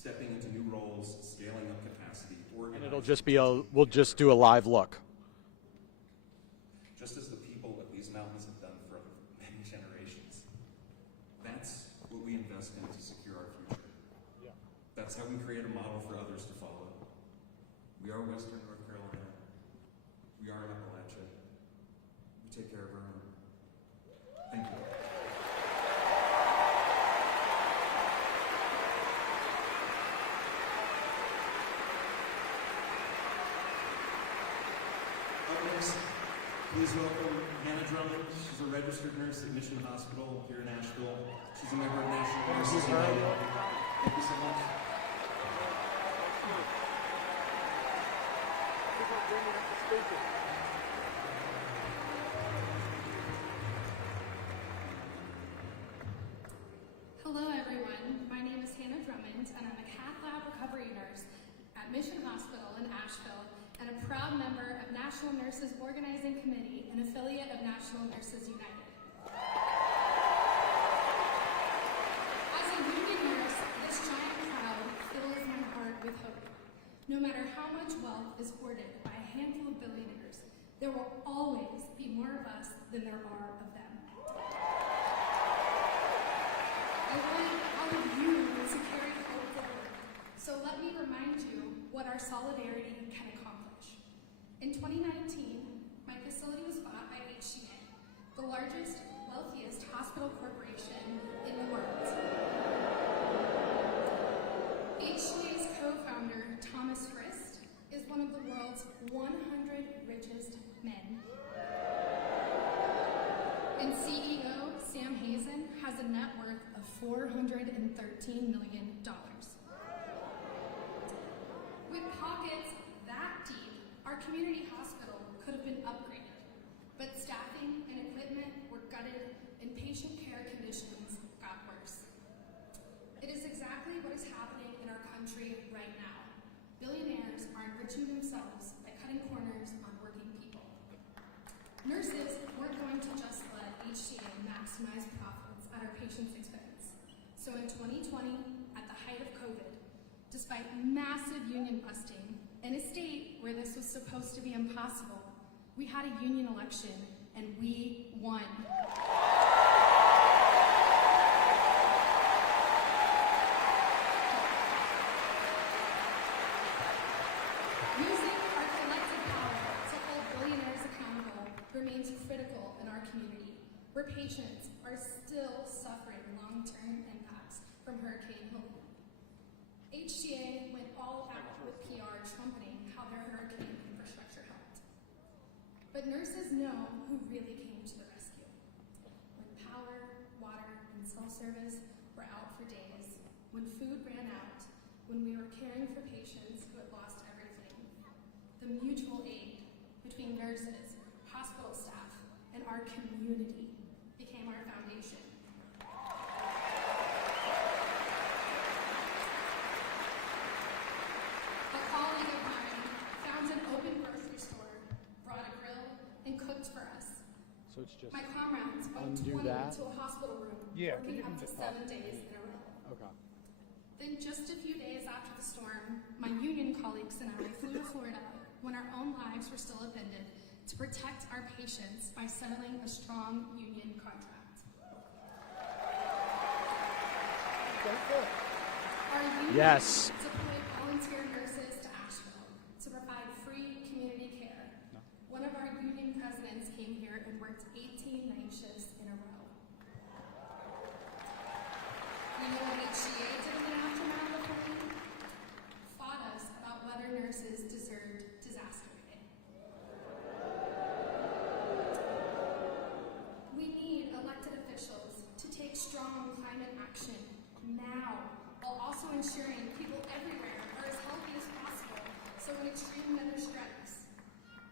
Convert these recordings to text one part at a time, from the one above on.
stepping into new roles, scaling up capacity, organizing. And it'll just be we'll just do a live look. Just as the people of these mountains have done for many generations. That's what we invest in to secure our future. Yeah. That's how we create a model for others to follow. We are Western North Carolina. We are Appalachia. We take care of our own. Thank you. Up next, please welcome Hannah Drummond. She's a registered nurse at Mission Hospital here in Asheville. She's a member of National Nurses United. Thank you so much. Hello everyone, my name is Hannah Drummond and I'm a cath lab recovery nurse at Mission Hospital in Asheville and a proud member of National Nurses Organizing Committee, an affiliate of National Nurses United. As a union nurse, this giant crowd fills my heart with hope. No matter how much wealth is hoarded by a handful of billionaires, there will always be more of us than there are of them. I want all of you to carry hope forward. So let me remind you what our solidarity can accomplish. In 2019, my facility was bought by HCA, the largest, wealthiest hospital corporation in the world. HCA's co-founder, Thomas Frist, is one of the world's 100 richest men. And CEO Sam Hazen has a net worth of $413 million. With pockets that deep, our community hospital could have been upgraded, but staffing and equipment were gutted and patient care conditions got worse. It is exactly what is happening in our country right now. Billionaires are enriching themselves by cutting corners on working people. Nurses weren't going to just let HCA maximize profits at our patients' expense. So in 2020, at the height of COVID, despite massive union busting, in a state where this was supposed to be impossible, we had a union election and we won. Using our collective power to hold billionaires accountable remains critical in our community, where patients are still suffering long-term impacts from Hurricane Helene. HCA went all out with PR trumpeting how their hurricane infrastructure helped. But nurses know who really came to the rescue. When power, water, and cell service were out for days, when food ran out, when we were caring for patients who had lost everything, the mutual aid between nurses, hospital staff, and our community became our foundation. A colleague of mine found an open grocery store, brought a grill, and cooked for us. So it's just My comrades went undo 20 that? to a hospital room, working up to 7 days in a row. okay. Then just a few days after the storm, my union colleagues and I flew to Florida when our own lives were still upended to protect our patients by settling a strong union contract. Our union Yes. deployed volunteer nurses to Asheville to provide free community care. One of our union presidents came here and worked 18 night shifts in a row. You know what HCA did in the aftermath of Helene? Fought us about whether nurses deserved disaster pay. We need elected officials to take strong climate action now, while also ensuring people everywhere are as healthy as possible so when extreme weather strikes.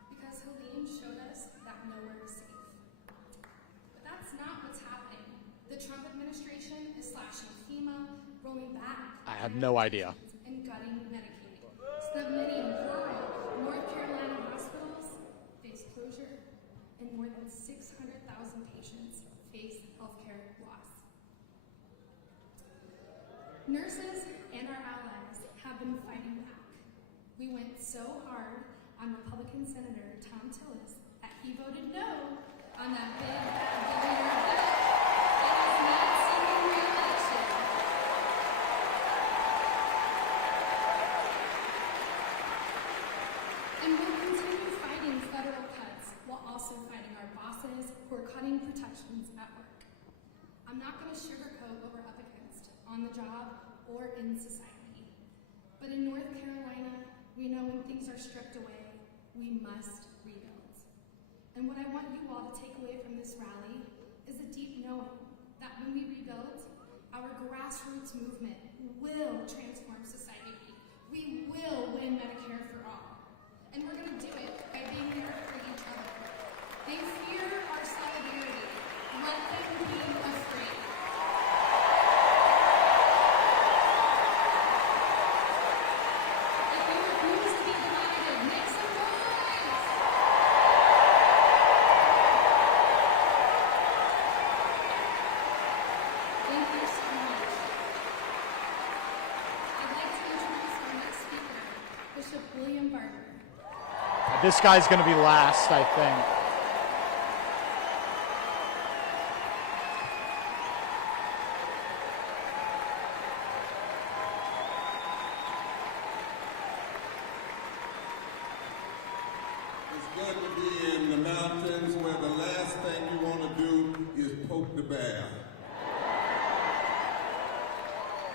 Because Helene showed us that nowhere is safe. But that's not what's happening. The Trump administration is slashing FEMA, rolling back I had no idea. and gutting Medicaid, so that many rural North Carolina hospitals face closure and more than 600,000 patients face healthcare loss. Nurses nurses and our allies have been fighting back. We went so hard on Republican Senator Tom Tillis that he voted no on that big bad billionaire bill and is not seeking re-election. And we'll continue fighting federal cuts while also fighting our bosses who are cutting protections at work. I'm not going to sugarcoat what we're up against on the job or in society. But in North Carolina, we know when things are stripped away, we must rebuild. And what I want you all to take away from this rally is a deep knowing that when we rebuild, our grassroots movement will transform society. We will win Medicare for all. And we're going to do it by being there for each other. They fear our solidarity. Let them be afraid. If you refuse to be divided, make some noise! Thank you so much. I'd like to introduce our next speaker, Bishop William Barber. This guy's going to be last, I think. It's good to be in the mountains where the last thing you want to do is poke the bear.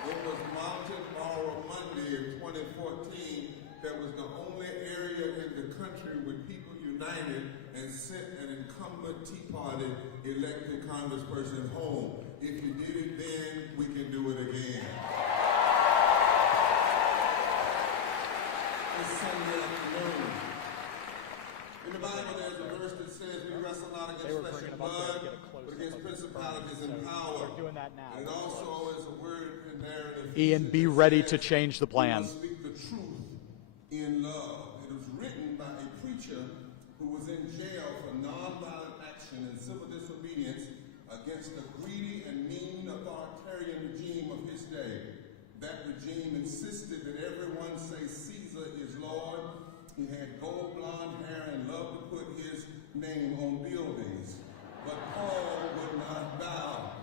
It was Mountain Laurel Monday in 2014 that was the only area in the country with people united and sent an incumbent Tea Party elected congressperson home. If you did it then, we can do it again. It's Sunday afternoon. In the Bible, there's a verse that says we wrestle not against flesh and blood, but against principalities and power. We're doing that now. And also is a word in there in Ian, be ready to change the plan. We must speak the truth in love. It was written by a preacher who was in jail for nonviolent action and civil disobedience against the greedy and mean authoritarian regime of his day. That regime insisted that everyone say Caesar is Lord. He had gold blonde hair and loved to put his name on buildings. But Paul would not bow.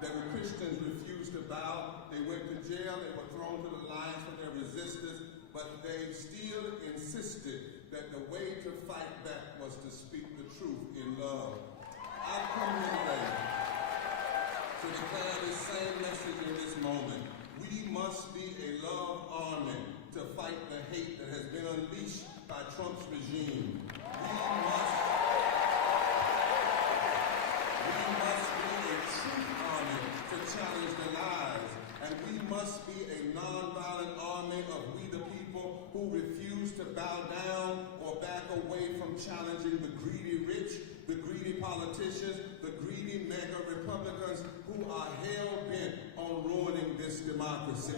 That the Christians refused to bow. They went to jail. They were thrown to the lions for their resistance. But they still insisted that the way to fight back was to speak the truth in love. I've come here today to declare this same message in this moment. We must be a love army to fight the hate that has been unleashed by Trump's regime. We must be a truth army to challenge the lies. And we must be a nonviolent army of we the people who refuse to bow down or back away from challenging the greedy rich, the greedy politicians, the greedy mega Republicans who are hell-bent on ruining this democracy.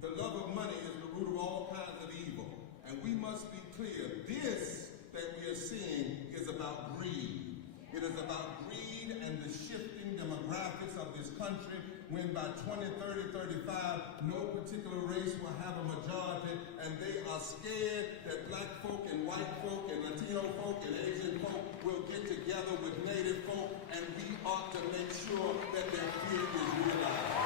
The love of money is the root of all kinds of evil. And we must be clear, this that we are seeing is about greed. It is about greed and the shifting demographics of this country when by 2030, 35, no particular race will have a majority, and they are scared that black folk and white folk and Latino folk and Asian folk will get together with native folk, and we ought to make sure that their fear is realized.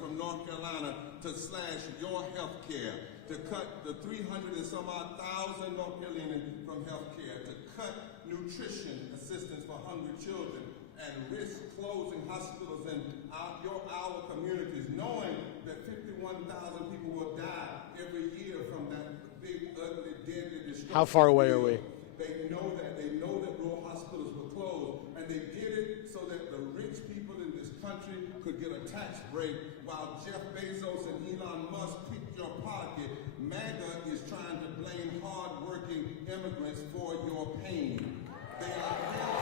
From North Carolina to slash your health care, to cut the 300 and some odd thousand North Carolinians from health care, to cut nutrition assistance for hungry children, and risk closing hospitals in our communities, knowing that 51,000 people will die every year from that big, ugly, deadly destruction. How far away are we? They know that. They know that rural hospitals were closed, and they did it so that the rich people in this country could get a tax break while Jeff Bezos and Elon Musk pick your pocket. MAGA is trying to blame hard-working immigrants reverence for your pain. They are hell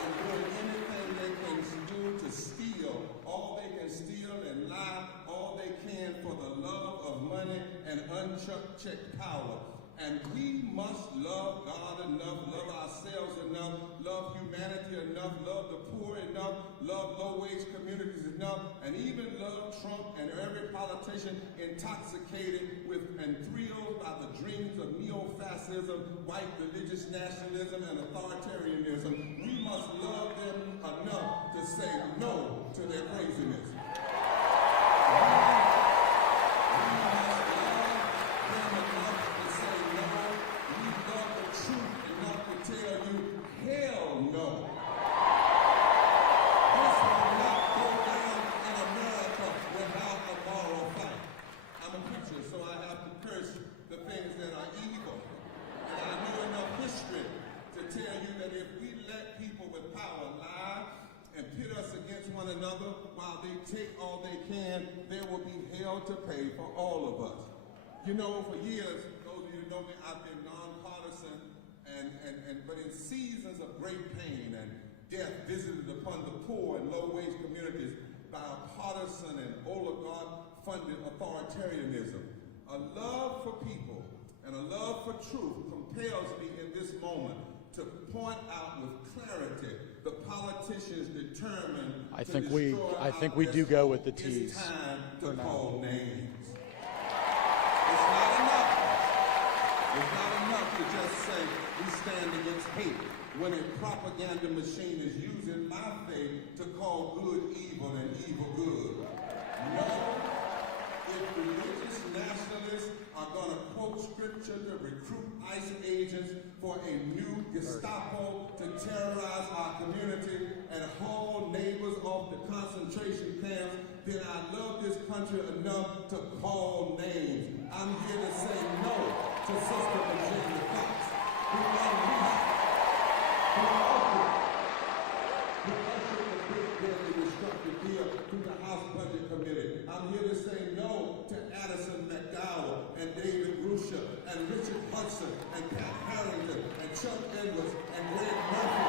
on doing anything they can do to steal. All they can steal and lie, all they can for the love of money and unchecked power. And we must love God enough, love ourselves enough, love humanity enough, love the poor enough, love low-wage communities enough, and even love Trump and every politician intoxicated with and thrilled by the dreams of neo-fascism, white religious nationalism, and authoritarianism. We must love them enough to say no to their craziness. While they take all they can, there will be hell to pay for all of us. You know, for years, those of you who know me, I've been nonpartisan, but in seasons of great pain and death visited upon the poor and low-wage communities by a partisan and oligarch-funded authoritarianism, a love for people and a love for truth compels me in this moment to point out with clarity the politicians determined I think we do go with the T's. It's time to call names. It's not enough. It's not enough to just say we stand against hate when a propaganda machine is using my faith to call good evil and evil good. No. If religious nationalists are going to quote scripture to recruit ICE agents for a new Gestapo to terrorize our community and haul neighbors off the concentration camps, then I love this country enough to call names. I'm here to say no to Sister Virginia Fox, who unleashed, who ushered the big deadly destructive deal through the House Budget Committee. I'm here to say no to Addison McDowell and David Rusha and Richard Hudson and Pat Harrington and Chuck Edwards and Greg Murphy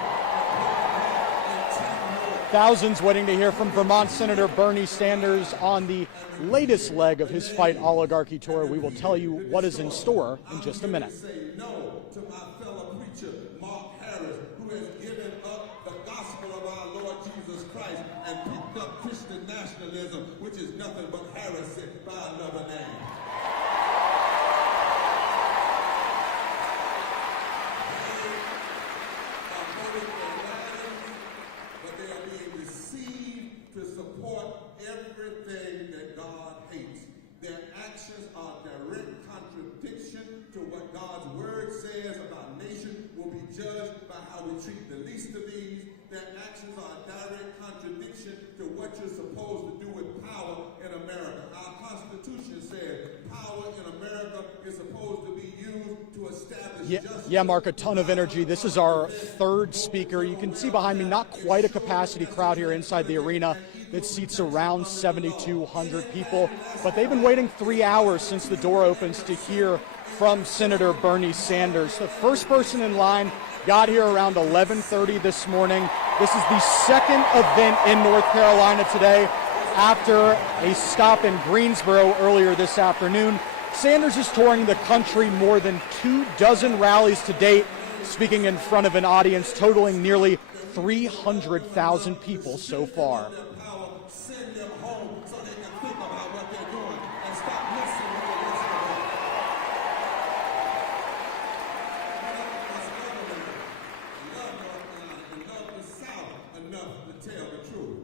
and Tim Moore. Thousands waiting to hear from Vermont Senator Bernie Sanders on the latest leg of his Fight Oligarchy tour. We will tell you what is in store in just a minute. Say no to my fellow preacher, Mark Harris, who has given up the gospel of our Lord Jesus Christ and picked up Christian nationalism, which is nothing but heresy by another name. They are voting for rallies, but they are being deceived to support everything that God hates. Their actions are direct contradiction to what God's word says about nation will be judged by how we treat the least of these. Their actions are a direct contradiction to what you're supposed to do with power in America. Our Constitution says power in America is supposed to be used to establish justice. Yeah, Mark, a ton of energy. This is our third speaker. You can see behind me, not quite a capacity crowd here inside the arena that seats around 7,200 people, but they've been waiting 3 hours since the door opens to hear from Senator Bernie Sanders. The first person in line got here around 11:30 this morning. This is the second event in North Carolina today after a stop in Greensboro earlier this afternoon. Sanders is touring the country, more than 24 rallies to date, speaking in front of an audience totaling nearly 300,000 people so far. Send them home so they can think about what they're doing and stop messing with the rest of us. Love North Carolina and love the South enough to tell the truth.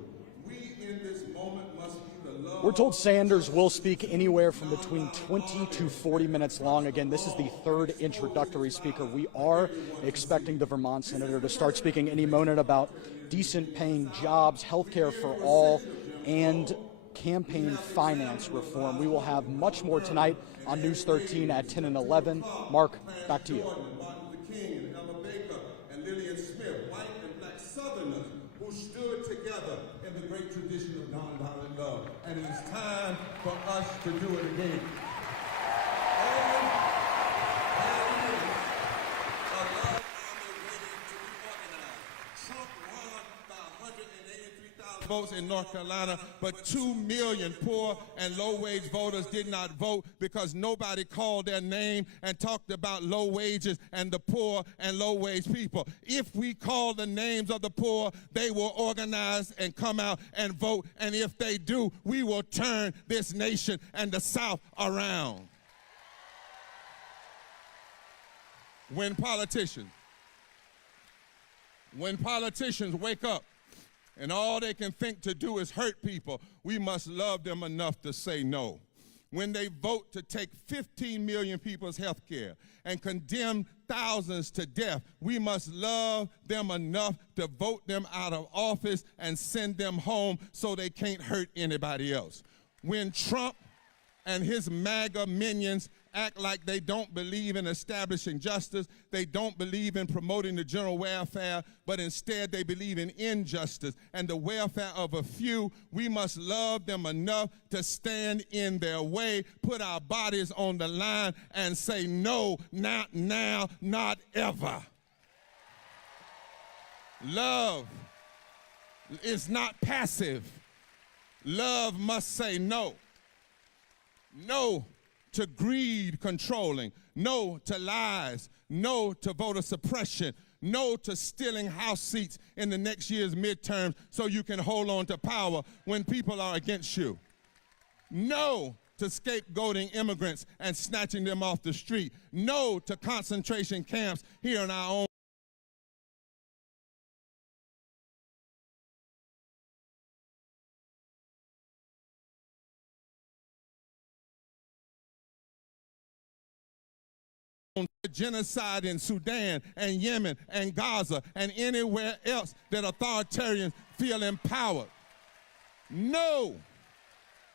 We in this moment must be the love. We're told Sanders will speak anywhere from between 20 to 40 minutes long. Again, this is the third introductory speaker. We are expecting the Vermont senator to start speaking any moment about decent paying jobs, health care for all, and campaign finance reform. We will have much more tonight on News 13 at 10 and 11. Mark, back to you. Martin Luther King and Emma Baker and Lillian Smith, white and black Southerners who stood together in the great tradition of nonviolent love. And it is time for us to do it again. And votes in North Carolina, but 2 million poor and low-wage voters did not vote because nobody called their name and talked about low wages and the poor and low-wage people. If we call the names of the poor, they will organize and come out and vote, and if they do, we will turn this nation and the South around. When politicians wake up and all they can think to do is hurt people, we must love them enough to say no. When they vote to take 15 million people's health care and condemn thousands to death, we must love them enough to vote them out of office and send them home so they can't hurt anybody else. When Trump and his MAGA minions act like they don't believe in establishing justice, they don't believe in promoting the general welfare, but instead they believe in injustice and the welfare of a few, we must love them enough to stand in their way, put our bodies on the line, and say no, not now, not ever. Love is not passive. Love must say no. No to greed controlling, no to lies, no to voter suppression, no to stealing House seats in the next year's midterms so you can hold on to power when people are against you. No to scapegoating immigrants and snatching them off the street. No to concentration camps here in our own genocide in Sudan and Yemen and Gaza and anywhere else that authoritarians feel empowered. No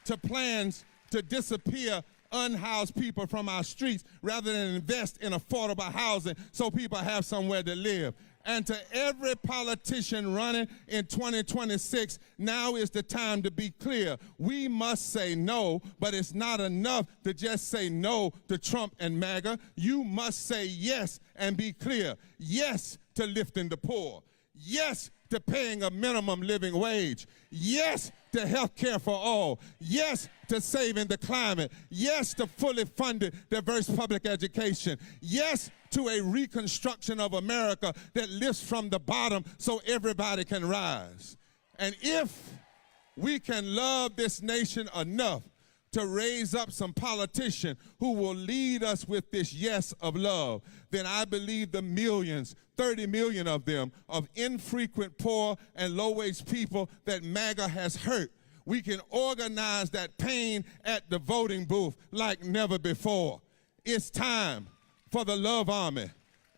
to plans to disappear unhoused people from our streets rather than invest in affordable housing so people have somewhere to live. And to every politician running in 2026, now is the time to be clear. We must say no, but it's not enough to just say no to Trump and MAGA. You must say yes and be clear. Yes to lifting the poor. Yes to paying a minimum living wage. Yes to health care for all. Yes to saving the climate. Yes to fully funded diverse public education. Yes to a reconstruction of America that lifts from the bottom so everybody can rise. And if we can love this nation enough to raise up some politicians who will lead us with this yes of love, then I believe the millions, 30 million of them, of infrequent poor and low-wage people that MAGA has hurt, we can organize that pain at the voting booth like never before. It's time for the Love Army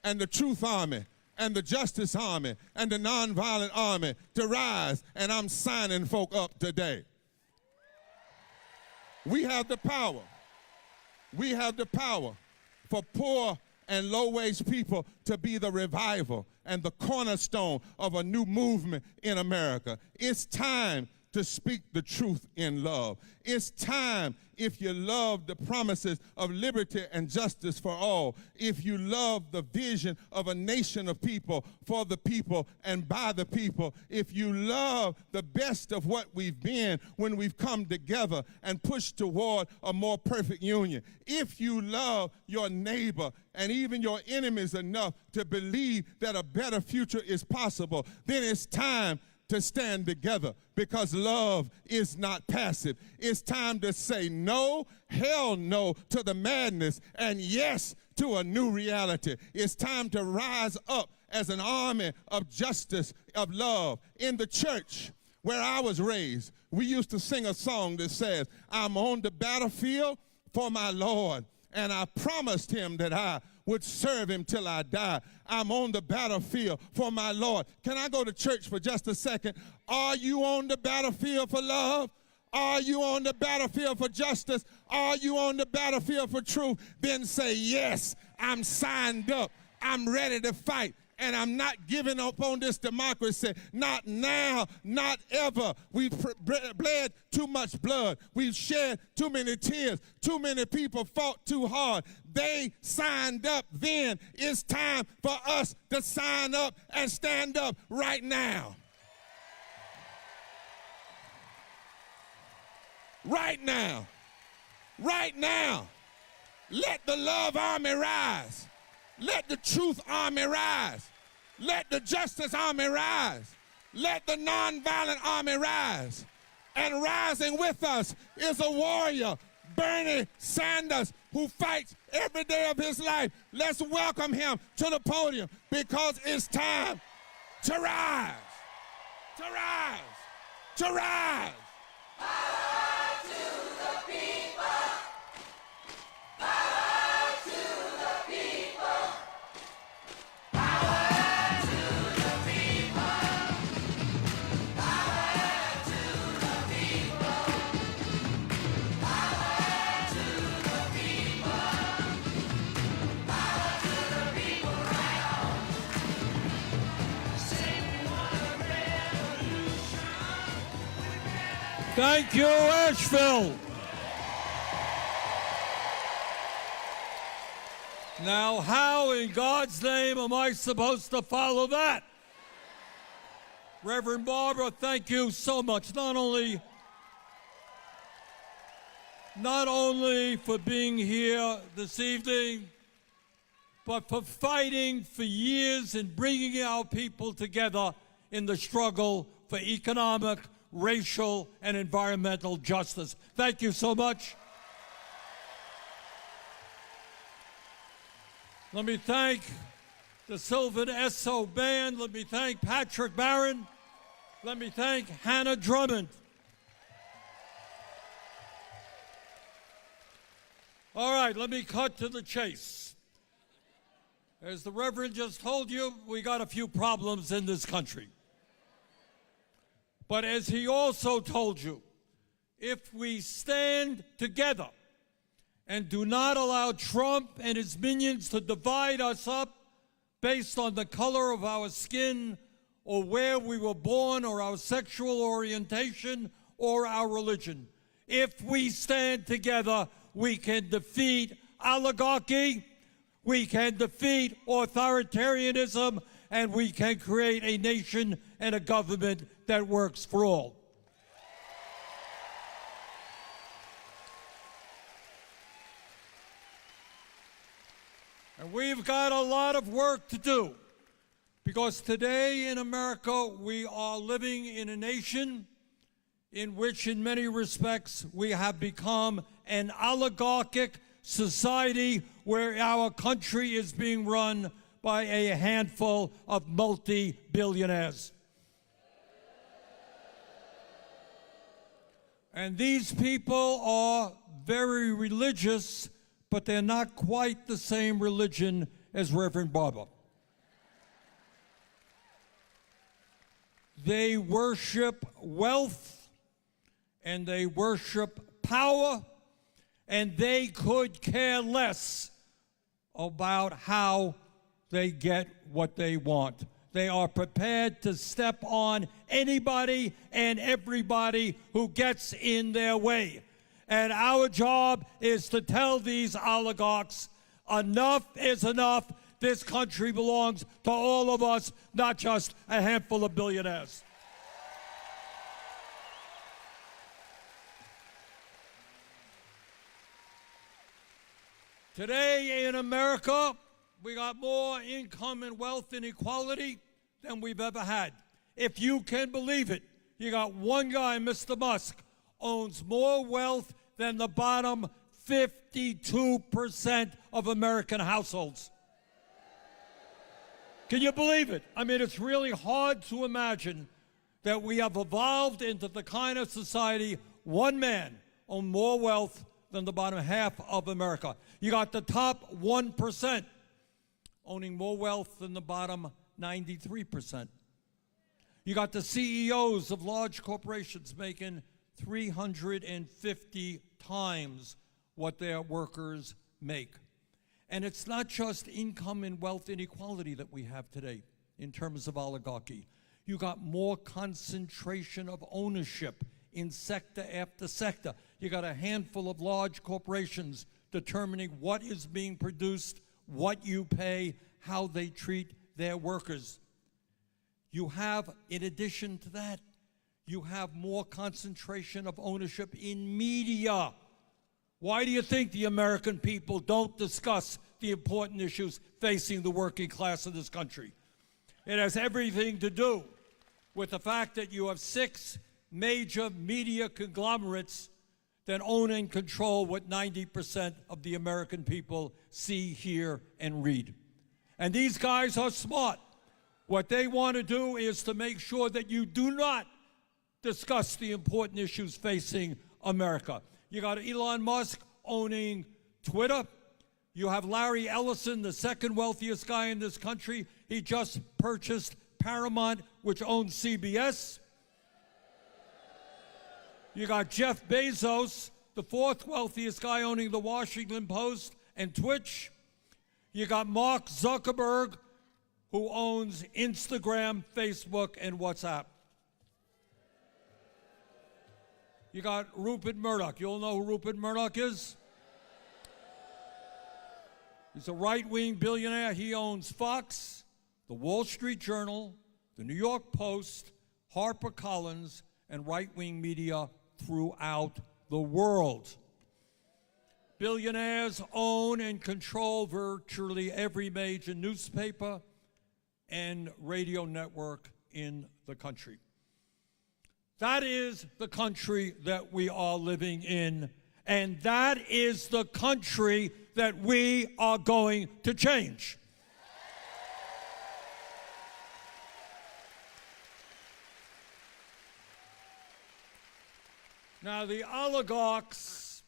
and the Truth Army and the Justice Army and the Nonviolent Army to rise, and I'm signing folk up today. We have the power. We have the power for poor and low-wage people to be the revival and the cornerstone of a new movement in America. It's time to speak the truth in love. It's time, if you love the promises of liberty and justice for all, if you love the vision of a nation of people for the people and by the people, if you love the best of what we've been when we've come together and pushed toward a more perfect union, if you love your neighbor and even your enemies enough to believe that a better future is possible, then it's time to stand together, because love is not passive. It's time to say no, hell no to the madness, and yes to a new reality. It's time to rise up as an army of justice, of love. In the church where I was raised, we used to sing a song that says, I'm on the battlefield for my Lord, and I promised him that I would serve him till I die. I'm on the battlefield for my Lord. Can I go to church for just a second? Are you on the battlefield for love? Are you on the battlefield for justice? Are you on the battlefield for truth? Then say, yes, I'm signed up. I'm ready to fight. And I'm not giving up on this democracy. Not now, not ever. We've bled too much blood. We've shed too many tears. Too many people fought too hard. They signed up then. It's time for us to sign up and stand up right now. right now, right now. Let the Love Army rise. Let the Truth Army rise. Let the Justice Army rise. Let the Nonviolent Army rise. And rising with us is a warrior, Bernie Sanders, who fights every day of his life. Let's welcome him to the podium because it's time to rise, to rise, to rise. Power to the people. Power to the people. Power to the people. Power to the people. Power to the people. Power to the people right on. Say we want a revolution. Thank you, Asheville. Now, how in God's name am I supposed to follow that? Reverend Barbara, thank you so much. Not only for being here this evening, but for fighting for years and bringing our people together in the struggle for economic, racial, and environmental justice. Thank you so much. Let me thank the Sylvan Esso Band. Let me thank Patrick Barron. Let me thank Hannah Drummond. All right, let me cut to the chase. As the Reverend just told you, we got a few problems in this country. But as he also told you, if we stand together and do not allow Trump and his minions to divide us up based on the color of our skin or where we were born or our sexual orientation or our religion, if we stand together, we can defeat oligarchy, we can defeat authoritarianism, and we can create a nation and a government that works for all. And we've got a lot of work to do because today in America we are living in a nation in which in many respects we have become an oligarchic society where our country is being run by a handful of multi-billionaires. And these people are very religious, but they're not quite the same religion as Reverend Barber. They worship wealth, and they worship power, and they could care less about how they get what they want. They are prepared to step on anybody and everybody who gets in their way. And our job is to tell these oligarchs, enough is enough. This country belongs to all of us, not just a handful of billionaires. Today in America, we got more income and wealth inequality than we've ever had. If you can believe it, you got one guy, Mr. Musk, owns more wealth than the bottom 52% of American households. Can you believe it? I mean, it's really hard to imagine that we have evolved into the kind of society one man owns more wealth than the bottom half of America. You got the top 1% owning more wealth than the bottom 93%. You got the CEOs of large corporations making 350 times what their workers make. And it's not just income and wealth inequality that we have today in terms of oligarchy. You got more concentration of ownership in sector after sector. You got a handful of large corporations determining what is being produced, what you pay, how they treat their workers. You have, in addition to that, you have more concentration of ownership in media. Why do you think the American people don't discuss the important issues facing the working class of this country? It has everything to do with the fact that you have 6 major media conglomerates that own and control what 90% of the American people see, hear, and read. And these guys are smart. What they want to do is to make sure that you do not discuss the important issues facing America. You got Elon Musk owning Twitter. You have Larry Ellison, the second wealthiest guy in this country. He just purchased Paramount, which owns CBS. You got Jeff Bezos, the 4th wealthiest guy, owning the Washington Post and Twitch. You got Mark Zuckerberg, who owns Instagram, Facebook, and WhatsApp. You got Rupert Murdoch. You all know who Rupert Murdoch is? He's a right-wing billionaire. He owns Fox, the Wall Street Journal, the New York Post, HarperCollins, and right-wing media throughout the world. Billionaires own and control virtually every major newspaper and radio network in the country. That is the country that we are living in, and that is the country that we are going to change. Now, the oligarchs,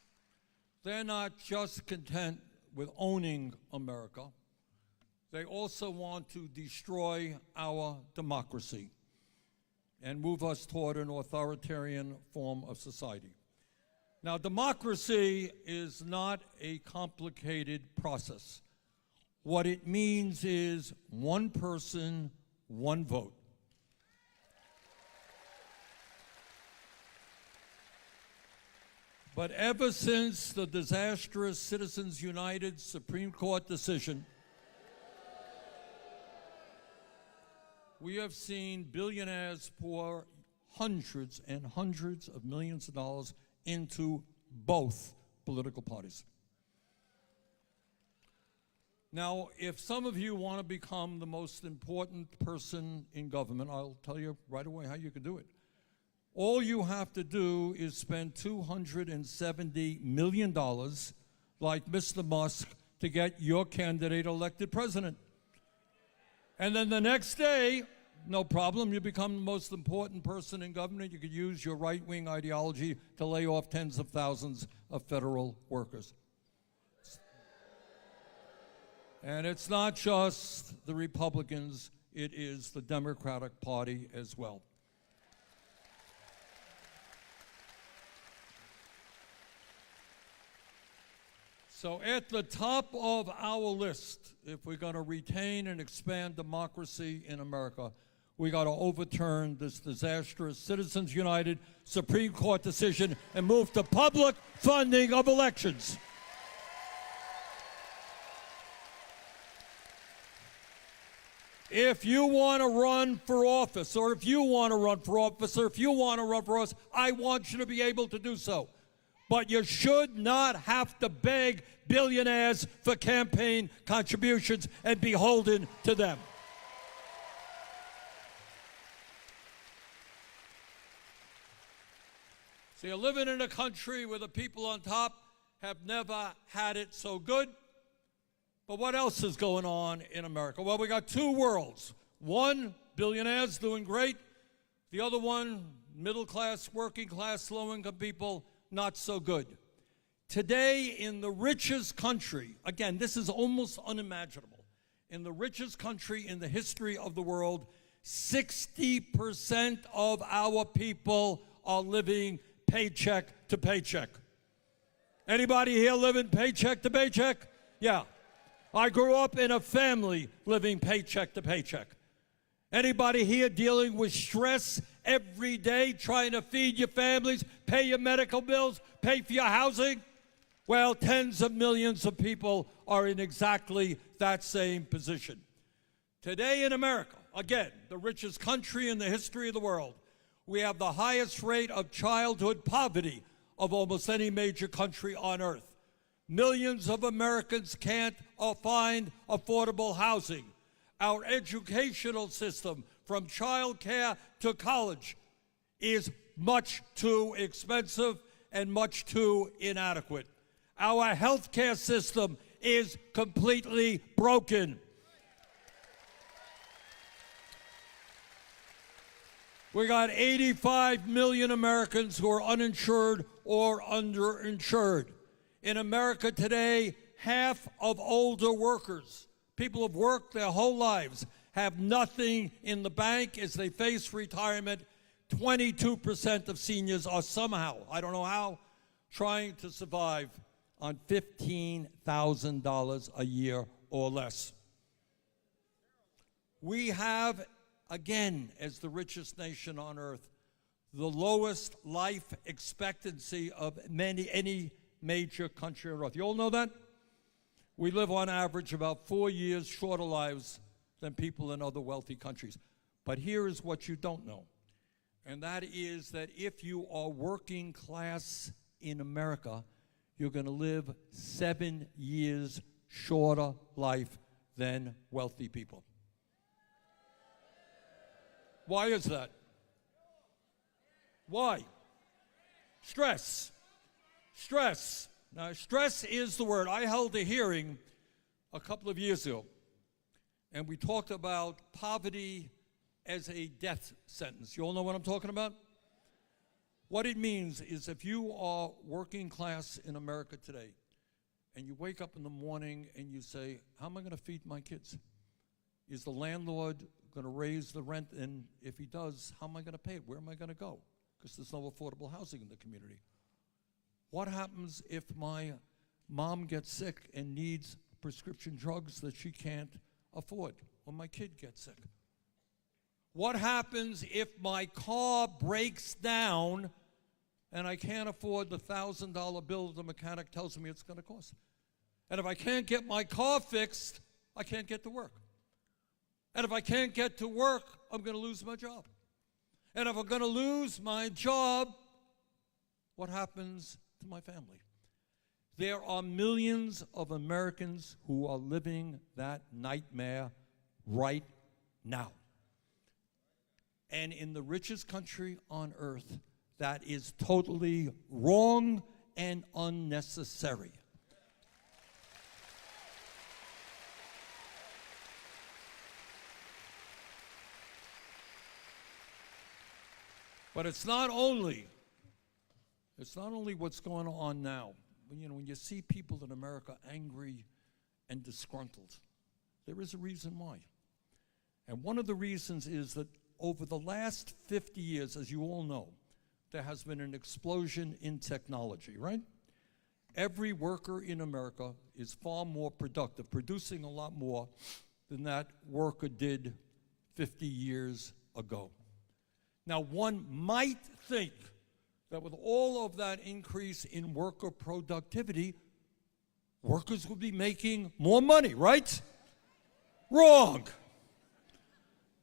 they're not just content with owning America. They also want to destroy our democracy and move us toward an authoritarian form of society. Now, democracy is not a complicated process. What it means is one person, one vote. But ever since the disastrous Citizens United Supreme Court decision, we have seen billionaires pour hundreds and hundreds of millions of dollars into both political parties. Now, if some of you want to become the most important person in government, I'll tell you right away how you can do it. All you have to do is spend $270 million, like Mr. Musk, to get your candidate elected president. And then the next day, no problem, you become the most important person in government. You could use your right-wing ideology to lay off tens of thousands of federal workers. And it's not just the Republicans, it is the Democratic Party as well. So at the top of our list, if we're going to retain and expand democracy in America, we got to overturn this disastrous Citizens United Supreme Court decision and move to public funding of elections. If you want to run for office, or if you want to run for office, or if you want to run for us, I want you to be able to do so. But you should not have to beg billionaires for campaign contributions and be beholden to them. So you're living in a country where the people on top have never had it so good. But what else is going on in America? Well, we got 2 worlds. One, billionaires doing great. The other one, middle class, working class, low income people, not so good. Today, in the richest country, again, this is almost unimaginable. In the richest country in the history of the world, 60% of our people are living paycheck to paycheck. Anybody here living paycheck to paycheck? Yeah. I grew up in a family living paycheck to paycheck. Anybody here dealing with stress every day, trying to feed your families, pay your medical bills, pay for your housing? Well, tens of millions of people are in exactly that same position. Today in America, again, the richest country in the history of the world, We have the highest rate of childhood poverty of almost any major country on earth. Millions of Americans can't find affordable housing. Our educational system, from child care to college, is much too expensive and much too inadequate. Our health care system is completely broken. We got 85 million Americans who are uninsured or underinsured. In America today, half of older workers, people who've worked their whole lives, have nothing in the bank as they face retirement. 22% of seniors are somehow, I don't know how, trying to survive on $15,000 a year or less. We have, again, as the richest nation on earth, the lowest life expectancy of any major country on earth. You all know that? We live on average about 4 years shorter lives than people in other wealthy countries. But here is what you don't know, and that is that if you are working class in America, you're going to live 7 years shorter life than wealthy people. Why is that? Why? Stress. Stress. Now, stress is the word. I held a hearing a couple of years ago, and we talked about poverty as a death sentence. You all know what I'm talking about? What it means is if you are working class in America today, and you wake up in the morning and you say, how am I going to feed my kids? Is the landlord going to raise the rent? And if he does, how am I going to pay it? Where am I going to go? Because there's no affordable housing in the community. What happens if my mom gets sick and needs prescription drugs that she can't afford, or my kid gets sick? What happens if my car breaks down and I can't afford the $1,000 bill the mechanic tells me it's going to cost? And if I can't get my car fixed, I can't get to work. And if I can't get to work, I'm going to lose my job. And if I'm going to lose my job, what happens to my family? There are millions of Americans who are living that nightmare right now. And in the richest country on earth, that is totally wrong and unnecessary. But it's not only what's going on now. When you see people in America angry and disgruntled, there is a reason why. And one of the reasons is that over the last 50 years, as you all know, there has been an explosion in technology, right? Every worker in America is far more productive, producing a lot more than that worker did 50 years ago. Now, one might think that with all of that increase in worker productivity, workers would be making more money, right? Wrong.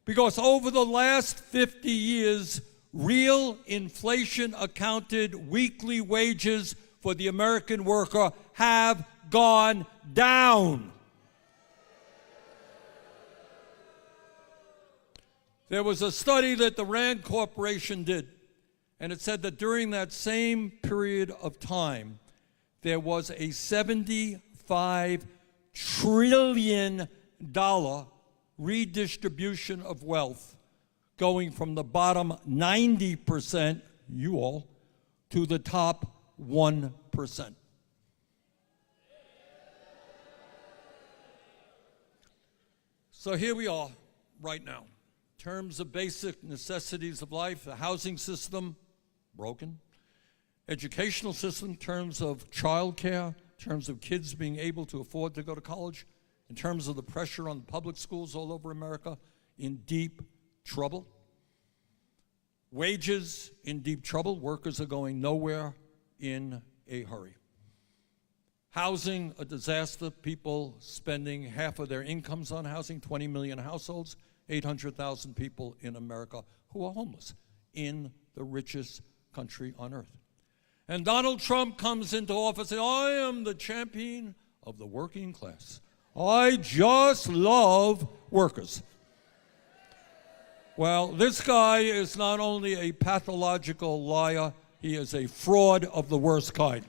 Because over the last 50 years, real inflation accounted weekly wages for the American worker have gone down. There was a study that the Rand Corporation did, and it said that during that same period of time, there was a $75 trillion redistribution of wealth going from the bottom 90%, you all, to the top 1%. So here we are right now. In terms of basic necessities of life, the housing system, broken. Educational system, in terms of child care, in terms of kids being able to afford to go to college, in terms of the pressure on public schools all over America, in deep trouble. Wages in deep trouble. Workers are going nowhere in a hurry. Housing, a disaster. People spending half of their incomes on housing, 20 million households, 800,000 people in America who are homeless. in the richest country on earth. And Donald Trump comes into office and I am the champion of the working class. I just love workers. Well, this guy is not only a pathological liar, he is a fraud of the worst kind.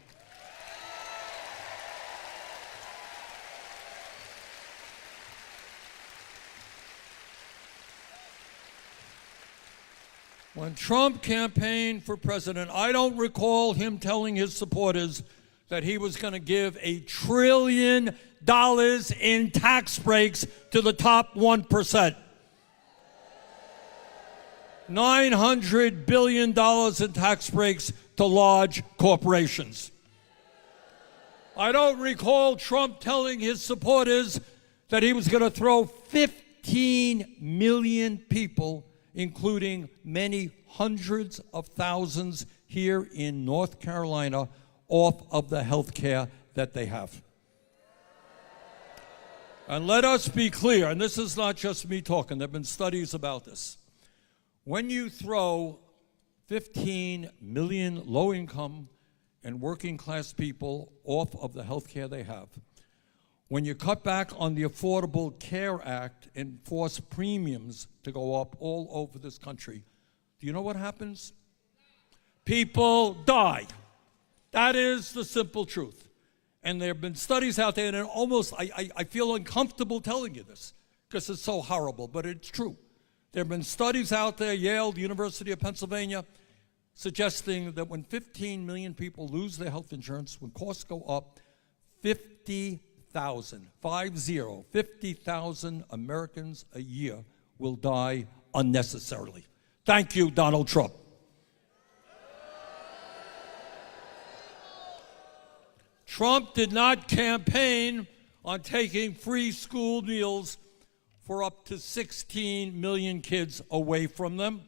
When Trump campaigned for president, I don't recall him telling his supporters that he was going to give $1 trillion in tax breaks to the top 1%. $900 billion in tax breaks to large corporations. I don't recall Trump telling his supporters that he was going to throw 15 million people, including many hundreds of thousands here in North Carolina, off of the health care that they have. And let us be clear, and this is not just me talking, there have been studies about this. When you throw 15 million low-income and working-class people off of the health care they have, when you cut back on the Affordable Care Act and force premiums to go up all over this country, do you know what happens? People die. That is the simple truth. And there have been studies out there, and almost, I feel uncomfortable telling you this because it's so horrible, but it's true. There have been studies out there, Yale, the University of Pennsylvania, suggesting that when 15 million people lose their health insurance, when costs go up, 50,000 Americans a year will die unnecessarily. Thank you, Donald Trump. Trump did not campaign on taking free school meals for up to 16 million kids away from them.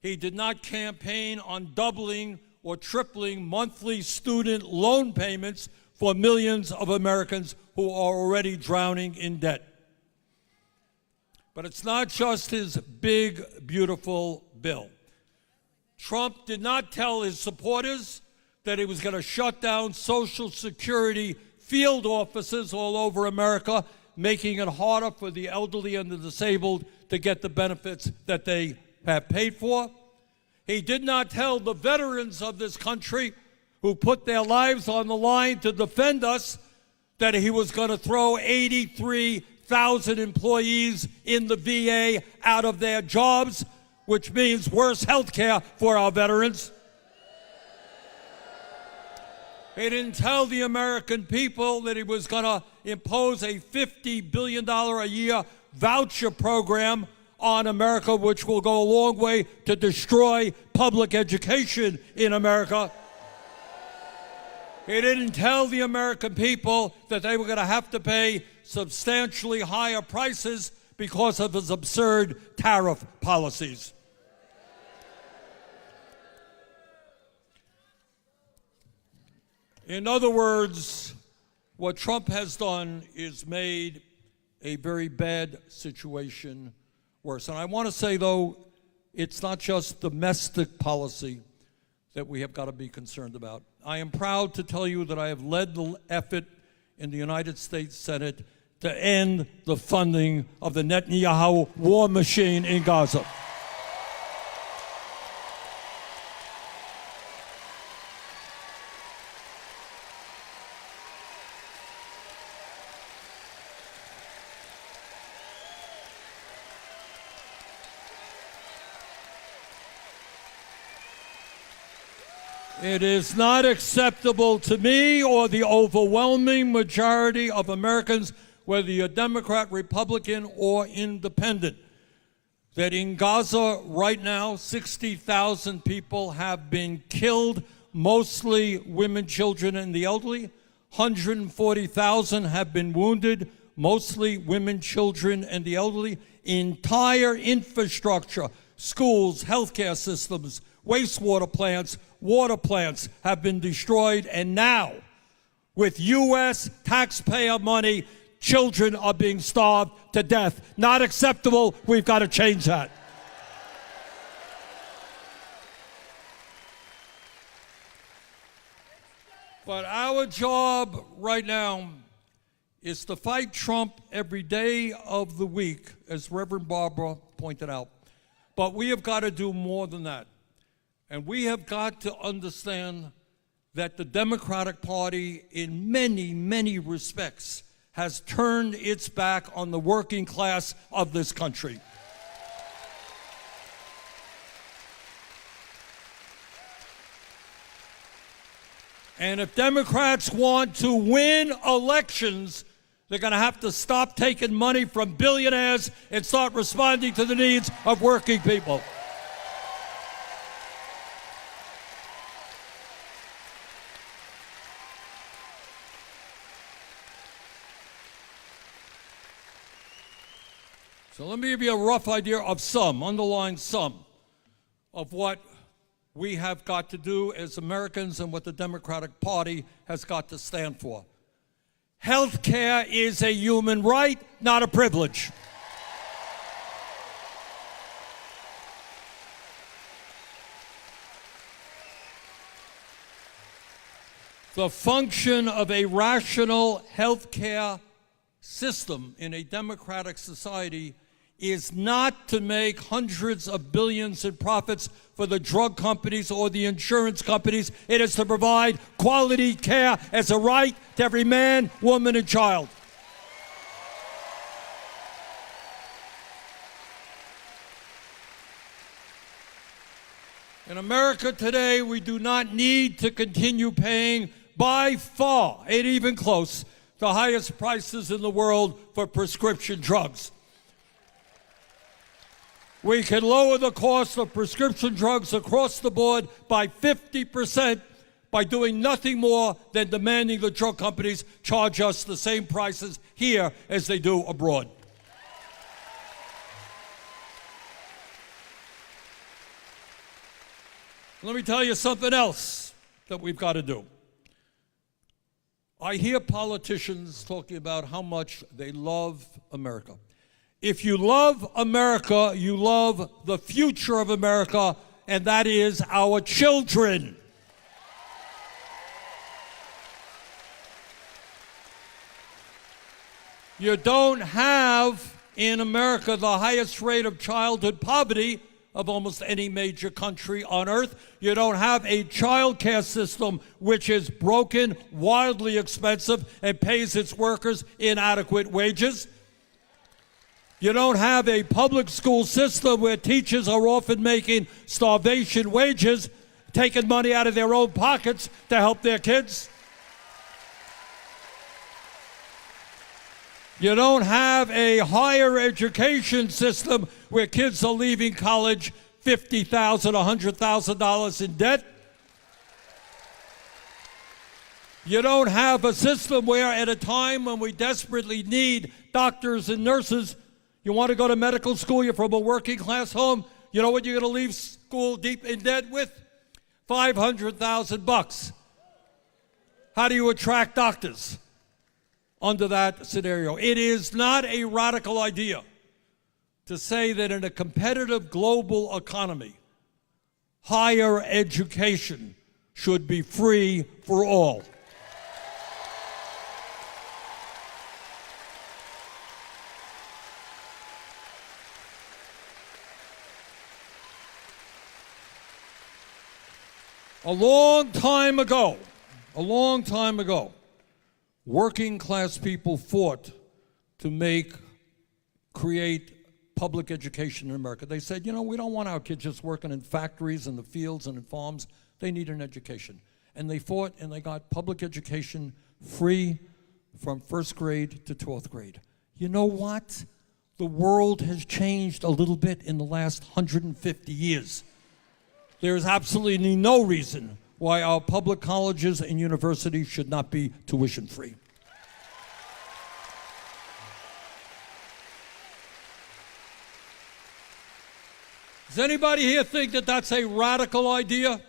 He did not campaign on doubling or tripling monthly student loan payments for millions of Americans who are already drowning in debt. But it's not just his big, beautiful bill. Trump did not tell his supporters that he was going to shut down Social Security field offices all over America, making it harder for the elderly and the disabled to get the benefits that they have paid for. He did not tell the veterans of this country who put their lives on the line to defend us that he was going to throw 83,000 employees in the VA out of their jobs, which means worse health care for our veterans. He didn't tell the American people that he was going to impose a $50 billion a year voucher program on America, which will go a long way to destroy public education in America. He didn't tell the American people that they were going to have to pay substantially higher prices because of his absurd tariff policies. In other words, what Trump has done is made a very bad situation worse. And I want to say, though, it's not just domestic policy that we have got to be concerned about. I am proud to tell you that I have led the effort in the United States Senate to end the funding of the Netanyahu war machine in Gaza. It is not acceptable to me or the overwhelming majority of Americans, whether you're Democrat, Republican, or independent, that in Gaza right now, 60,000 people have been killed, mostly women, children, and the elderly. 140,000 have been wounded, mostly women, children, and the elderly. Entire infrastructure, schools, healthcare systems, wastewater plants, water plants have been destroyed, and now, with U.S. taxpayer money, children are being starved to death. Not acceptable. We've got to change that. But our job right now is to fight Trump every day of the week, as Reverend Barbara pointed out. But we have got to do more than that. And we have got to understand that the Democratic Party, in many, many respects, has turned its back on the working class of this country. And if Democrats want to win elections, they're going to have to stop taking money from billionaires and start responding to the needs of working people. So let me give you a rough idea of some, underlying some, of what we have got to do as Americans and what the Democratic Party has got to stand for. Health care is a human right, not a privilege. The function of a rational health care system in a democratic society is not to make hundreds of billions in profits for the drug companies or the insurance companies. It is to provide quality care as a right to every man, woman, and child. In America today, we do not need to continue paying by far, ain't even close, the highest prices in the world for prescription drugs. We can lower the cost of prescription drugs across the board by 50% by doing nothing more than demanding the drug companies charge us the same prices here as they do abroad. Let me tell you something else that we've got to do. I hear politicians talking about how much they love America. If you love America, you love the future of America, and that is our children. You don't have in America the highest rate of childhood poverty of almost any major country on earth. You don't have a child care system which is broken, wildly expensive, and pays its workers inadequate wages. You don't have a public school system where teachers are often making starvation wages, taking money out of their own pockets to help their kids. You don't have a higher education system where kids are leaving college $50,000, $100,000 in debt. You don't have a system where at a time when we desperately need doctors and nurses, you want to go to medical school, you're from a working class home, you know what you're going to leave school deep in debt with? $500,000. How do you attract doctors under that scenario? It is not a radical idea to say that in a competitive global economy, higher education should be free for all. A long time ago, working class people fought to create public education in America. They said, you know, we don't want our kids just working in factories and the fields and in farms. They need an education. And they fought and they got public education free from first grade to 12th grade. You know what? The world has changed a little bit in the last 150 years. There is absolutely no reason why our public colleges and universities should not be tuition free. Does anybody here think that that's a radical idea?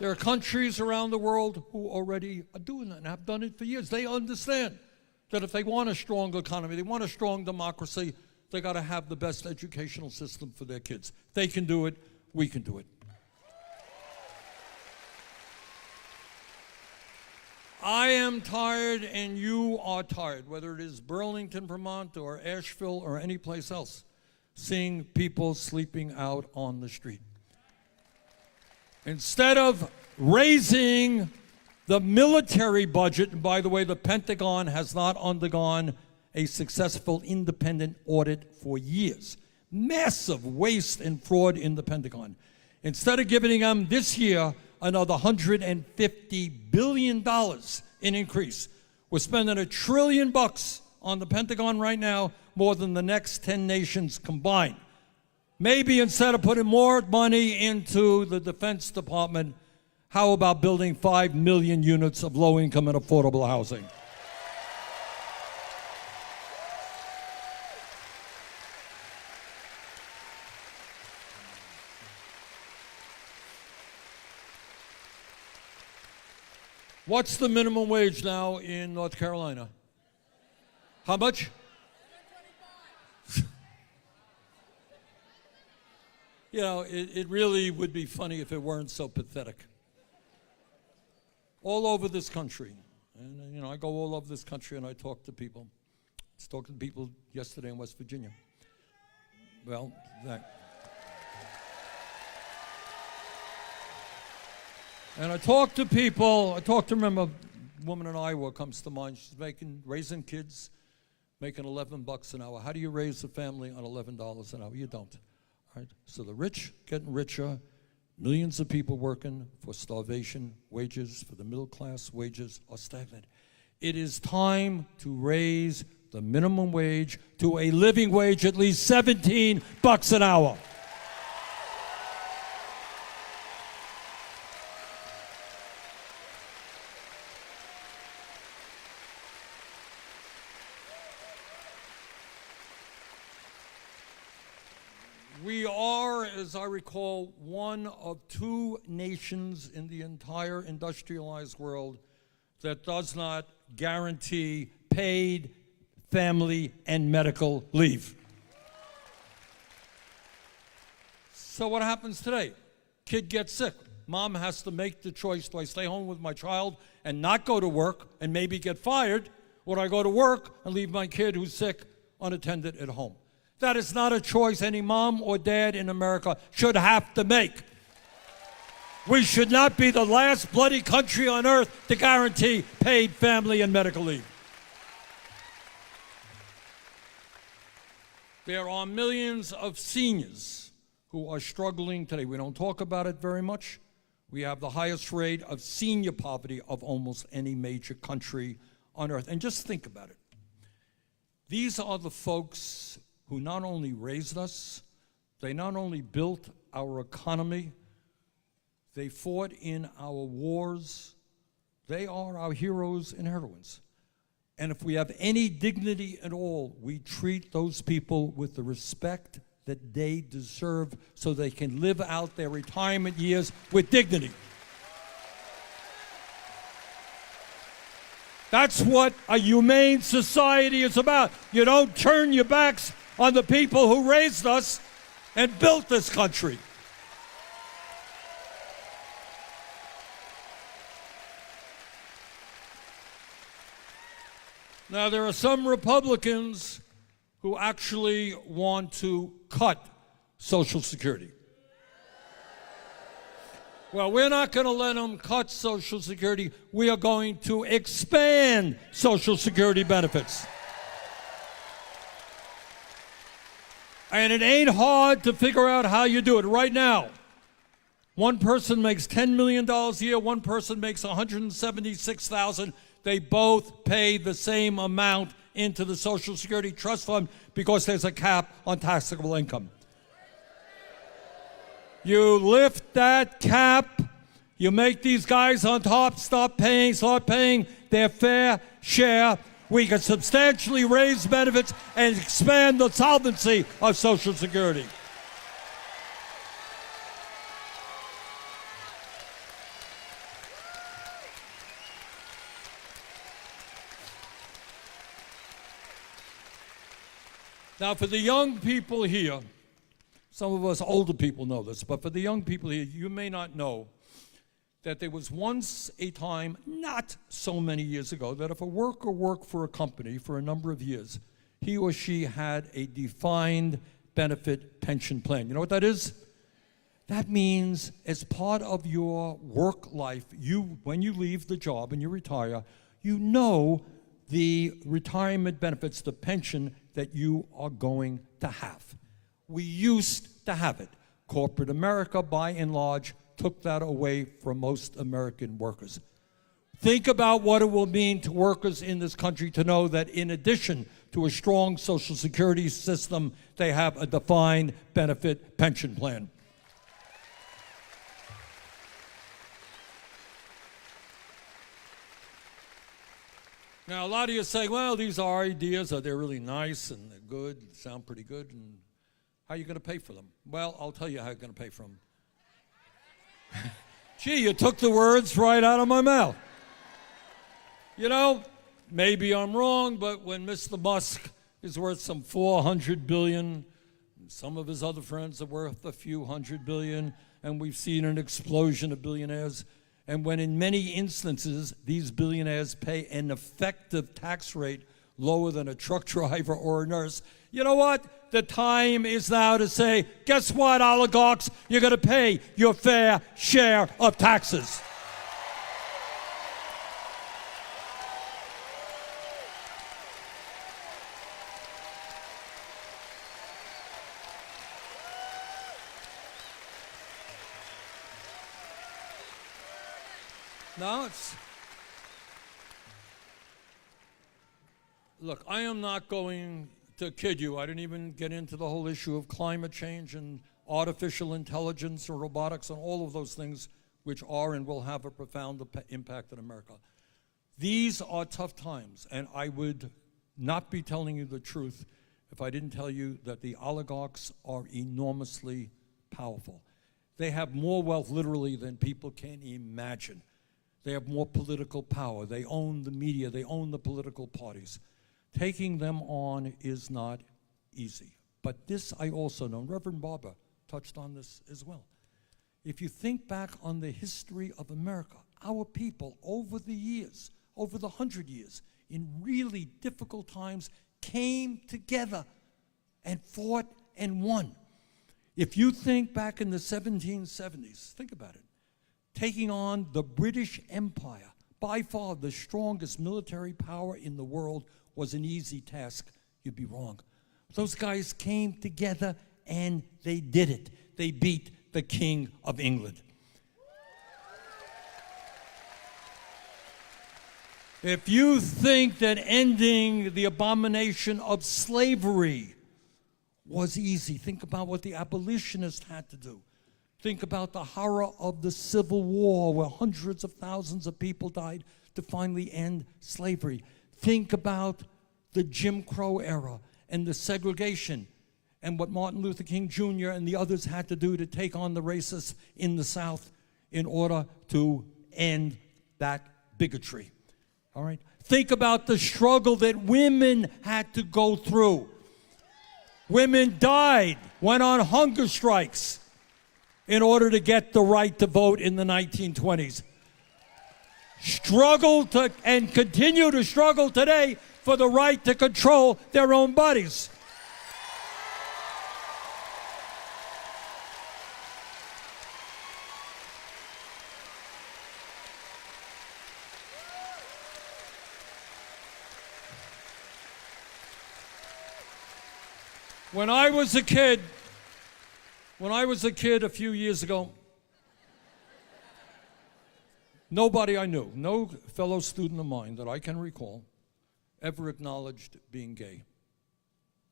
There are countries around the world who already are doing that and have done it for years. They understand that if they want a strong economy, they want a strong democracy, they got to have the best educational system for their kids. They can do it. We can do it. I am tired and you are tired, whether it is Burlington, Vermont, or Asheville, or any place else, seeing people sleeping out on the street. Instead of raising the military budget, and by the way, the Pentagon has not undergone a successful independent audit for years. Massive waste and fraud in the Pentagon. Instead of giving them this year another $150 billion in increase, we're spending $1 trillion on the Pentagon right now, more than the next 10 nations combined. Maybe instead of putting more money into the Defense Department, how about building 5 million units of low-income and affordable housing? What's the minimum wage now in North Carolina? How much? You know, it really would be funny if it weren't so pathetic. All over this country, and you know, I go all over this country and I talk to people. I was talking to people yesterday in West Virginia. Well, and I talk to people, remember, a woman in Iowa comes to mind. She's raising kids, making $11 an hour. How do you raise a family on $11 an hour? You don't. Right? So the rich getting richer, millions of people working for starvation, wages for the middle class, wages are stagnant. It is time to raise the minimum wage to a living wage at least $17 an hour. We are, as I recall, one of 2 nations in the entire industrialized world that does not guarantee paid family and medical leave. So what happens today? Kid gets sick. Mom has to make the choice, do I stay home with my child and not go to work and maybe get fired, or do I go to work and leave my kid who's sick unattended at home? That is not a choice any mom or dad in America should have to make. We should not be the last bloody country on earth to guarantee paid family and medical leave. There are millions of seniors who are struggling today. We don't talk about it very much. We have the highest rate of senior poverty of almost any major country on earth. And just think about it. These are the folks who not only raised us, they not only built our economy, they fought in our wars. They are our heroes and heroines. And if we have any dignity at all, we treat those people with the respect that they deserve so they can live out their retirement years with dignity. That's what a humane society is about. You don't turn your backs on the people who raised us and built this country. Now, there are some Republicans who actually want to cut Social Security. Well, we're not going to let them cut Social Security. We are going to expand Social Security benefits. And it ain't hard to figure out how you do it. Right now, one person makes $10 million a year, one person makes $176,000. They both pay the same amount into the Social Security Trust Fund because there's a cap on taxable income. You lift that cap, you make these guys on top start paying their fair share. We can substantially raise benefits and expand the solvency of Social Security. Now, for the young people here, some of us older people know this, but for the young people here, you may not know that there was once a time, not so many years ago, that if a worker worked for a company for a number of years, he or she had a defined benefit pension plan. You know what that is? That means as part of your work life, when you leave the job and you retire, you know the retirement benefits, the pension that you are going to have. We used to have it. Corporate America, by and large, took that away from most American workers. Think about what it will mean to workers in this country to know that in addition to a strong Social Security system, they have a defined benefit pension plan. Now, a lot of you say, well, these are ideas, they're really nice and they're good, sound pretty good, and how are you going to pay for them? Well, I'll tell you how you're going to pay for them. Gee, you took the words right out of my mouth. You know, maybe I'm wrong, but when Mr. Musk is worth some $400 billion, and some of his other friends are worth a few $100 billion, and we've seen an explosion of billionaires, and when in many instances these billionaires pay an effective tax rate lower than a truck driver or a nurse, you know what? The time is now to say, guess what, oligarchs? You're going to pay your fair share of taxes. Now look, I am not going to kid you. I didn't even get into the whole issue of climate change and artificial intelligence or robotics and all of those things which are and will have a profound impact in America. These are tough times, and I would not be telling you the truth if I didn't tell you that the oligarchs are enormously powerful. They have more wealth, literally, than people can imagine. They have more political power. They own the media. They own the political parties. Taking them on is not easy. But this I also know. Reverend Barber touched on this as well. If you think back on the history of America, our people over the years, over the 100 years, in really difficult times, came together and fought and won. If you think back in the 1770s, think about it. Taking on the British Empire, by far the strongest military power in the world, was an easy task. You'd be wrong. Those guys came together and they did it. They beat the King of England. If you think that ending the abomination of slavery was easy, think about what the abolitionists had to do. Think about the horror of the Civil War, where hundreds of thousands of people died to finally end slavery. Think about the Jim Crow era and the segregation and what Martin Luther King Jr. and the others had to do to take on the racists in the South in order to end that bigotry. All right? Think about the struggle that women had to go through. Women died, went on hunger strikes in order to get the right to vote in the 1920s. Struggled to, and continue to struggle today for the right to control their own bodies. When I was a kid a few years ago, nobody I knew, no fellow student of mine that I can recall, ever acknowledged being gay.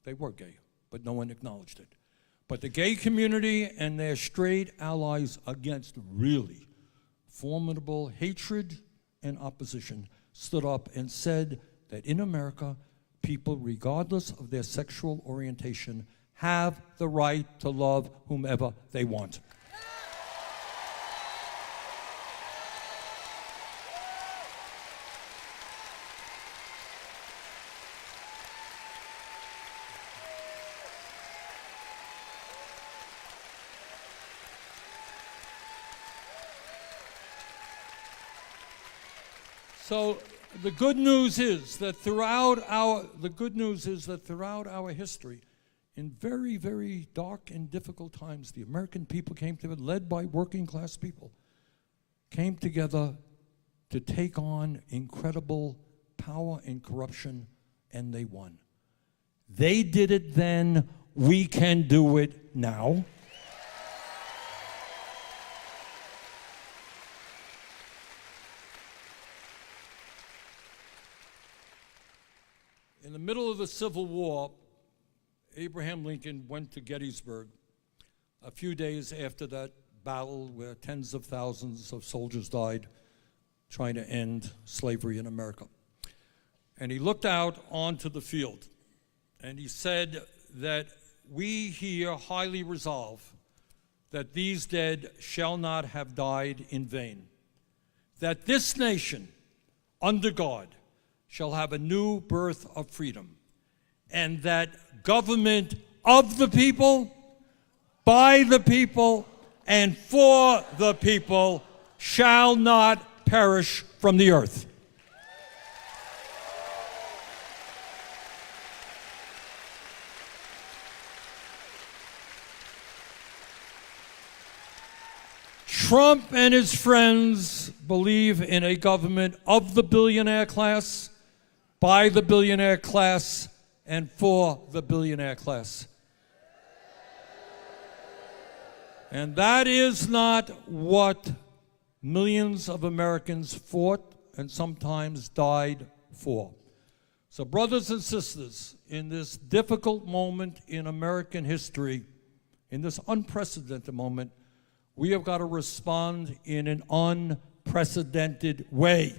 They were gay, but no one acknowledged it. But the gay community and their straight allies against really formidable hatred and opposition stood up and said that in America, people, regardless of their sexual orientation, have the right to love whomever they want. So the good news is that throughout our history, in very, very dark and difficult times, the American people came together, led by working class people, came together to take on incredible power and corruption, and they won. They did it then, we can do it now. In the middle of the Civil War, Abraham Lincoln went to Gettysburg a few days after that battle where tens of thousands of soldiers died trying to end slavery in America. And he looked out onto the field and he said that we here highly resolve that these dead shall not have died in vain, that this nation under God shall have a new birth of freedom, and that government of the people, by the people, and for the people shall not perish from the earth. Trump and his friends believe in a government of the billionaire class, by the billionaire class, and for the billionaire class. And that is not what millions of Americans fought and sometimes died for. So, brothers and sisters, in this difficult moment in American history, in this unprecedented moment, we have got to respond in an unprecedented way.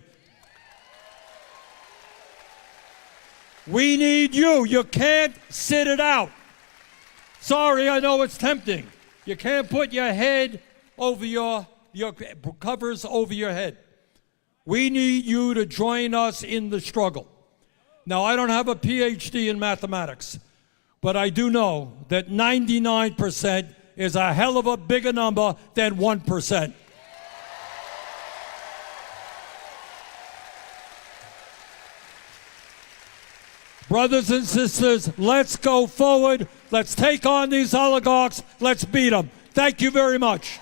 We need you. You can't sit it out. Sorry, I know it's tempting. You can't put your head over your covers over your head. We need you to join us in the struggle. Now, I don't have a PhD in mathematics, but I do know that 99% is a hell of a bigger number than 1%. Brothers and sisters, let's go forward. Let's take on these oligarchs. Let's beat them. Thank you very much.